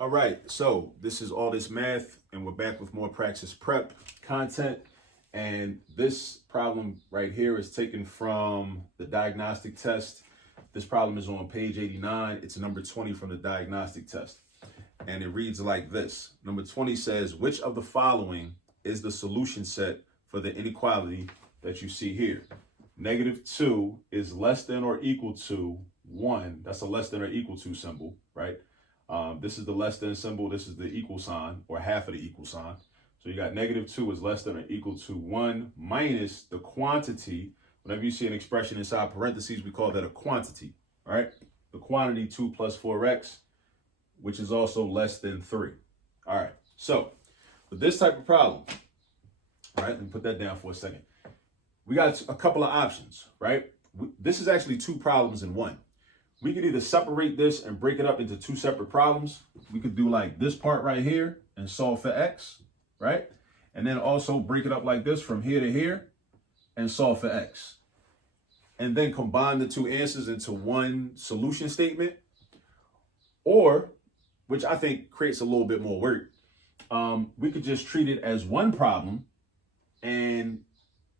All right, so this is All This Math, and we're back with more Praxis Prep content. And this problem right here is taken from the diagnostic test. This problem is on page 89. It's number 20 from the diagnostic test. And it reads like this. Number 20 says, which of the following is the solution set for the inequality that you see here? -2 is less than or equal to 1. That's a less than or equal to symbol, right? This is the less than symbol. This is the equal sign, or half of the equal sign. So you got -2 is less than or equal to 1 minus the quantity. Whenever you see an expression inside parentheses, we call that a quantity, all right? The quantity 2 plus 4x, which is also less than 3. All right, so with this type of problem, all right, let me put that down for a second. We got a couple of options, right? This is actually two problems in one. We could either separate this and break it up into two separate problems. We could do like this part right here and solve for x, right? And then also break it up like this from here to here and solve for x. And then combine the two answers into one solution statement. Or, which I think creates a little bit more work, we could just treat it as one problem and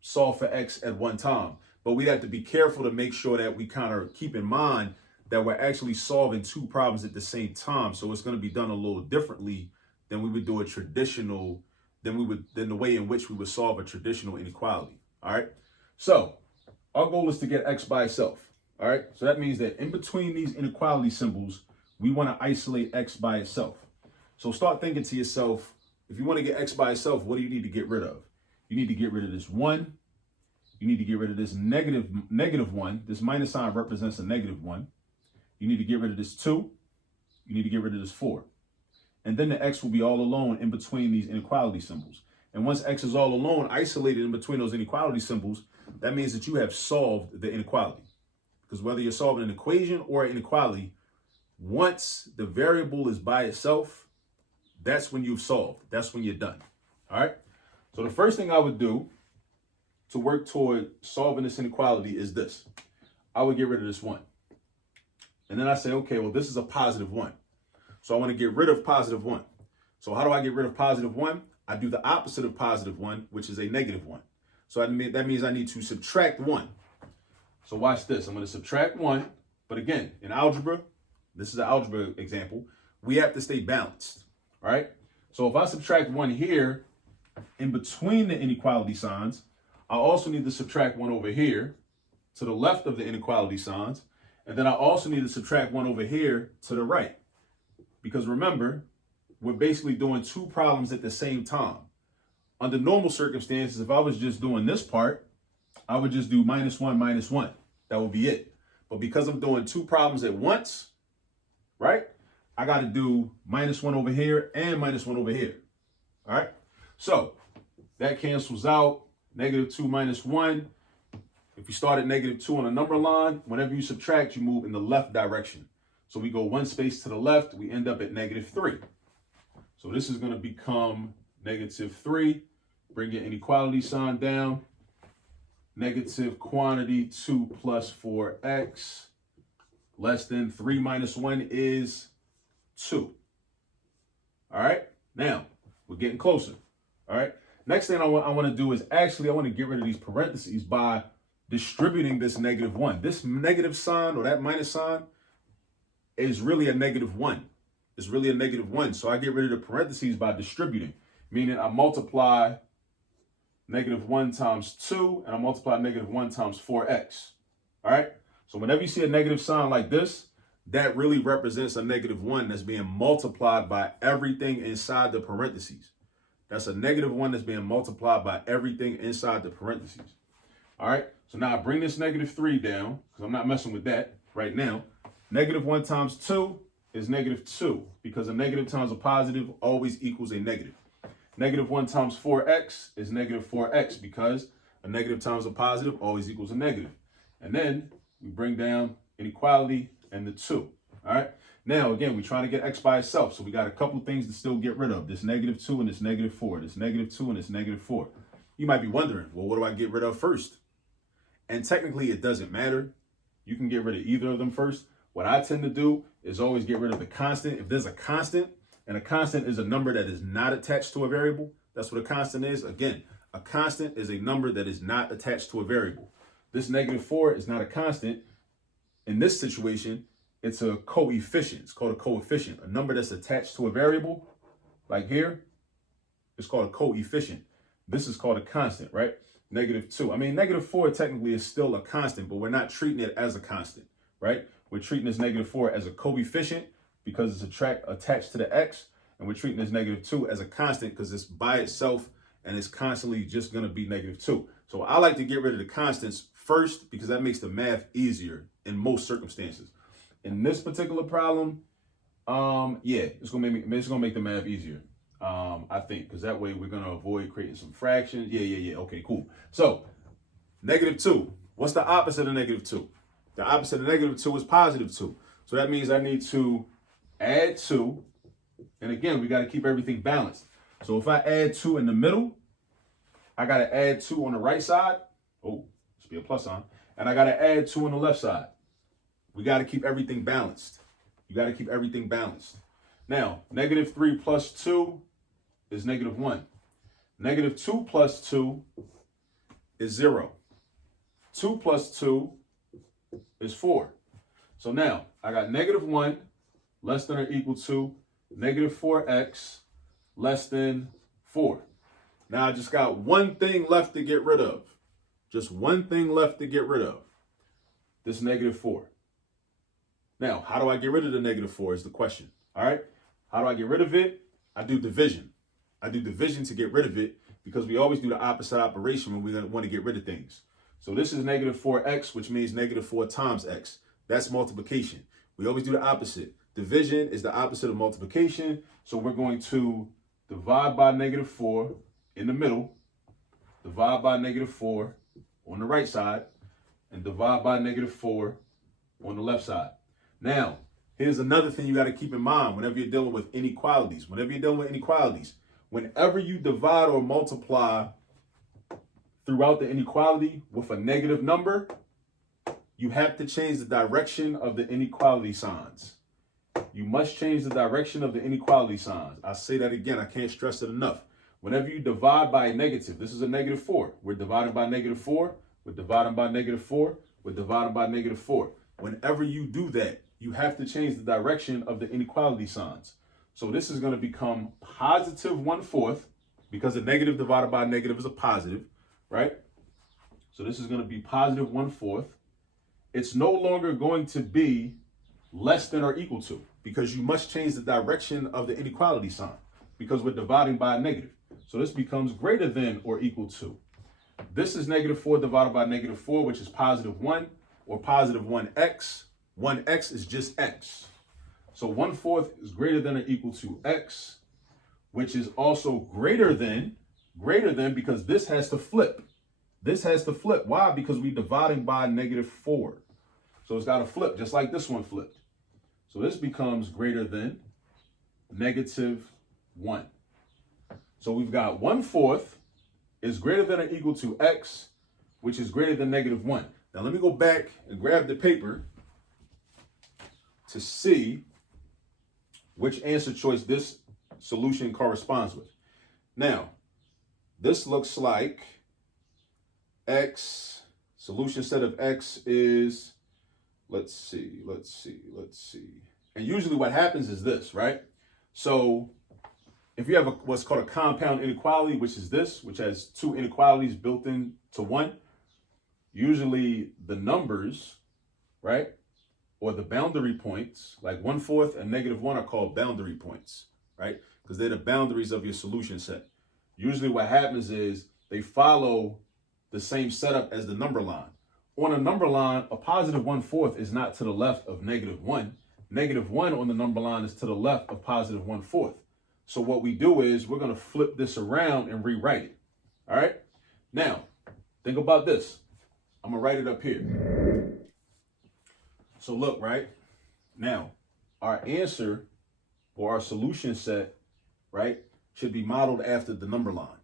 solve for x at one time. But we'd have to be careful to make sure that we kind of keep in mind that we're actually solving two problems at the same time. So it's going to be done a little differently than we would do a traditional, than the way in which we would solve a traditional inequality. All right. So our goal is to get x by itself. All right. So that means that in between these inequality symbols, we want to isolate x by itself. So start thinking to yourself, if you want to get x by itself, what do you need to get rid of? You need to get rid of this 1. You need to get rid of this negative 1. This minus sign represents a -1. You need to get rid of this 2. You need to get rid of this 4. And then the x will be all alone in between these inequality symbols. And once x is all alone, isolated in between those inequality symbols, that means that you have solved the inequality. Because whether you're solving an equation or an inequality, once the variable is by itself, that's when you've solved. That's when you're done. All right? So the first thing I would do to work toward solving this inequality is this. I would get rid of this 1. And then I say, okay, well, this is a +1. So I want to get rid of +1. So how do I get rid of +1? I do the opposite of +1, which is a -1. So that means I need to subtract 1. So watch this. I'm going to subtract 1. But again, in algebra, this is an algebra example, we have to stay balanced. All right. So if I subtract 1 here in between the inequality signs, I also need to subtract 1 over here to the left of the inequality signs. And then I also need to subtract 1 over here to the right. Because remember, we're basically doing two problems at the same time. Under normal circumstances, if I was just doing this part, I would just do -1, -1. That would be it. But because I'm doing two problems at once, right? I got to do -1 over here and -1 over here. All right. So that cancels out. -2 minus 1. If you start at -2 on a number line, whenever you subtract, you move in the left direction. So we go one space to the left, we end up at -3. So this is going to become -3. Bring your inequality sign down. Negative quantity 2 plus 4x less than 3 minus 1 is 2. All right. Now we're getting closer. All right. Next thing I want to do is I want to get rid of these parentheses by distributing this -1. This negative sign or that minus sign is really a -1. It's really a -1. So I get rid of the parentheses by distributing, meaning I multiply -1 times 2 and I multiply -1 times 4x. All right. So whenever you see a negative sign like this, that really represents a -1 that's being multiplied by everything inside the parentheses. That's a -1 that's being multiplied by everything inside the parentheses. All right. So now I bring this -3 down because I'm not messing with that right now. -1 times 2 is -2 because a negative times a positive always equals a negative. -1 times 4x is -4x because a negative times a positive always equals a negative. And then we bring down inequality and the 2. All right. Now, again, we're trying to get x by itself. So we got a couple things to still get rid of. This -2 and this -4. This -2 and this -4. You might be wondering, well, what do I get rid of first? And technically, it doesn't matter. You can get rid of either of them first. What I tend to do is always get rid of the constant. If there's a constant, And a constant is a number that is not attached to a variable. That's what a constant is. Again, a constant is a number that is not attached to a variable. This -4 is not a constant. In this situation, it's a coefficient. It's called a coefficient. A number that's attached to a variable, like here, it's called a coefficient. This is called a constant, right? -2. I mean, -4 technically is still a constant, but we're not treating it as a constant, right? We're treating this -4 as a coefficient because it's attached to the x, and we're treating this -2 as a constant because it's by itself and it's constantly just going to be -2. So I like to get rid of the constants first because that makes the math easier in most circumstances. In this particular problem, yeah, it's gonna make the math easier. I think, because that way we're gonna avoid creating some fractions. Yeah. Okay, cool. So -2. What's the opposite of -2? The opposite of -2 is +2. So that means I need to add 2. And again, we got to keep everything balanced. So if I add 2 in the middle, I got to add 2 on the right side. Oh, should be a plus sign. And I got to add 2 on the left side. We got to keep everything balanced. You got to keep everything balanced. Now, -3 plus 2 is -1. -2 plus 2 is 0. 2 plus 2 is 4. So now I got -1 less than or equal to -4x less than 4. Now I just got one thing left to get rid of. Just one thing left to get rid of. This -4. Now, how do I get rid of the -4 is the question. All right. How do I get rid of it? I do division. I do division to get rid of it because we always do the opposite operation when we want to get rid of things. So this is -4x, which means -4 times x. That's multiplication. We always do the opposite. Division is the opposite of multiplication. So we're going to divide by -4 in the middle, divide by -4 on the right side, and divide by -4 on the left side. Now, here's another thing you got to keep in mind whenever you're dealing with inequalities. Whenever you divide or multiply throughout the inequality with a negative number, you have to change the direction of the inequality signs. You must change the direction of the inequality signs. I say that again. I can't stress it enough. Whenever you divide by a negative, this is a -4. We're dividing by -4. We're dividing by -4. We're dividing by -4. Whenever you do that, you have to change the direction of the inequality signs. So this is going to become +1/4 because a negative divided by a negative is a positive, right? So this is going to be +1/4. It's no longer going to be less than or equal to because you must change the direction of the inequality sign because we're dividing by a negative. So this becomes greater than or equal to. This is -4 divided by -4, which is +1 or +1x. 1x is just x. So 1/4 is greater than or equal to x, which is also greater than because this has to flip. This has to flip. Why? Because we're dividing by -4. So it's got to flip just like this one flipped. So this becomes greater than -1. So we've got 1/4 is greater than or equal to x, which is greater than -1. Now let me go back and grab the paper to see which answer choice this solution corresponds with. Now, this looks like x, solution set of x is, let's see. And usually what happens is this, right? So if you have what's called a compound inequality, which is this, which has 2 inequalities built into one, usually the numbers, right, or the boundary points, like 1/4 and -1 are called boundary points, right? Because they're the boundaries of your solution set. Usually what happens is they follow the same setup as the number line. On a number line, a +1/4 is not to the left of -1. -1 on the number line is to the left of +1/4. So what we do is we're going to flip this around and rewrite it. All right. Now, think about this. I'm going to write it up here. So look, right now, our answer or our solution set, right, should be modeled after the number line.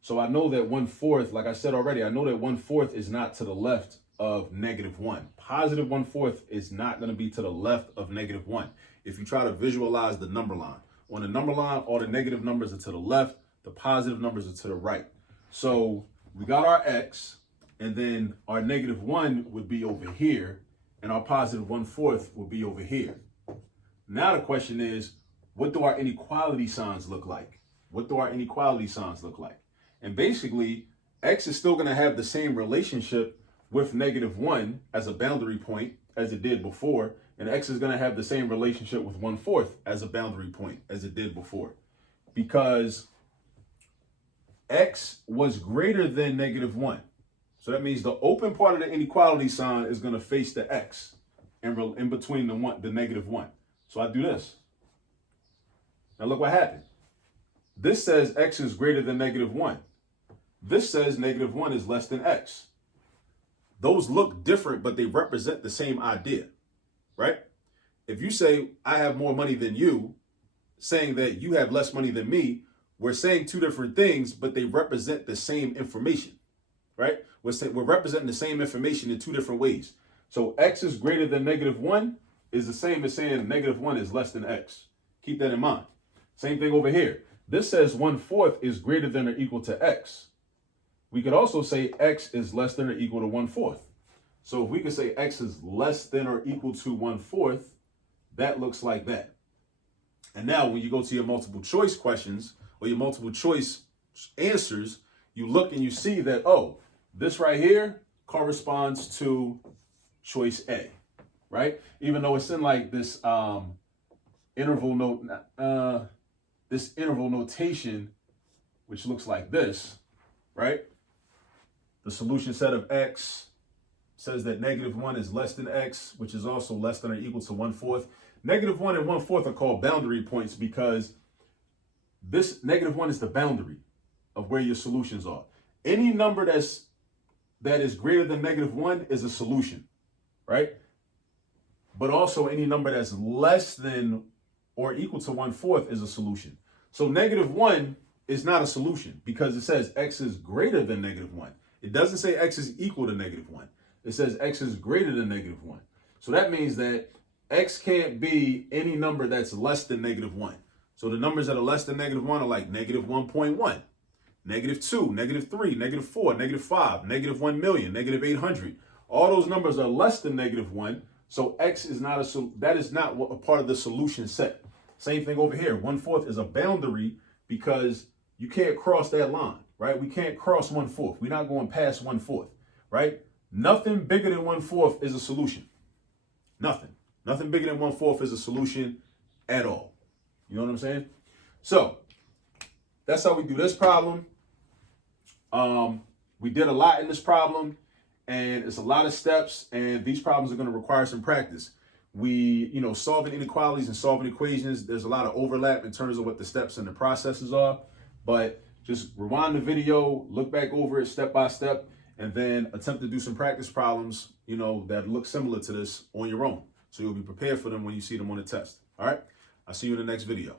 So I know that 1/4, like I said already, I know that 1/4 is not to the left of -1. +1/4 is not going to be to the left of -1 if you try to visualize the number line. On the number line, all the negative numbers are to the left, the positive numbers are to the right. So we got our x, and then our -1 would be over here, and our positive 1/4 would be over here. Now the question is, what do our inequality signs look like? What do our inequality signs look like? And basically, x is still going to have the same relationship with -1 as a boundary point as it did before, and x is going to have the same relationship with 1/4 as a boundary point as it did before, because x was greater than -1. So that means the open part of the inequality sign is going to face the x in between the -1. So I do this. Now look what happened. This says x is greater than -1. This says -1 is less than x. Those look different, but they represent the same idea, right? If you say, I have more money than you, saying that you have less money than me, we're saying two different things, but they represent the same information, right? We're representing the same information in two different ways. So x is greater than -1 is the same as saying -1 is less than x. Keep that in mind. Same thing over here. This says 1/4 is greater than or equal to x. We could also say x is less than or equal to 1/4. So if we could say x is less than or equal to 1/4, that looks like that. And now when you go to your multiple choice questions or your multiple choice answers, you look and you see that, oh, this right here corresponds to choice A, right? Even though it's in like this interval notation, which looks like this, right? The solution set of x says that -1 is less than x, which is also less than or equal to 1/4. -1 and 1/4 are called boundary points because this -1 is the boundary of where your solutions are. Any number that is greater than -1 is a solution, right? But also any number that's less than or equal to 1/4 is a solution. So -1 is not a solution because it says x is greater than -1. It doesn't say x is equal to -1. It says x is greater than -1. So that means that x can't be any number that's less than -1. So the numbers that are less than -1 are like -1.1, -2, -3, -4, -5, -1 million, -800. All those numbers are less than -1. So x is not that is not a part of the solution set. Same thing over here. 1/4 is a boundary because you can't cross that line, right? We can't cross 1/4. We're not going past 1/4, right? Nothing bigger than 1/4 is a solution. Nothing bigger than 1/4 is a solution at all. You know what I'm saying? So that's how we do this problem. We did a lot in this problem, and it's a lot of steps, and these problems are going to require some practice. Solving inequalities and solving equations, there's a lot of overlap in terms of what the steps and the processes are, but just rewind the video, look back over it step by step, and then attempt to do some practice problems, that look similar to this on your own. So you'll be prepared for them when you see them on the test. All right. I'll see you in the next video.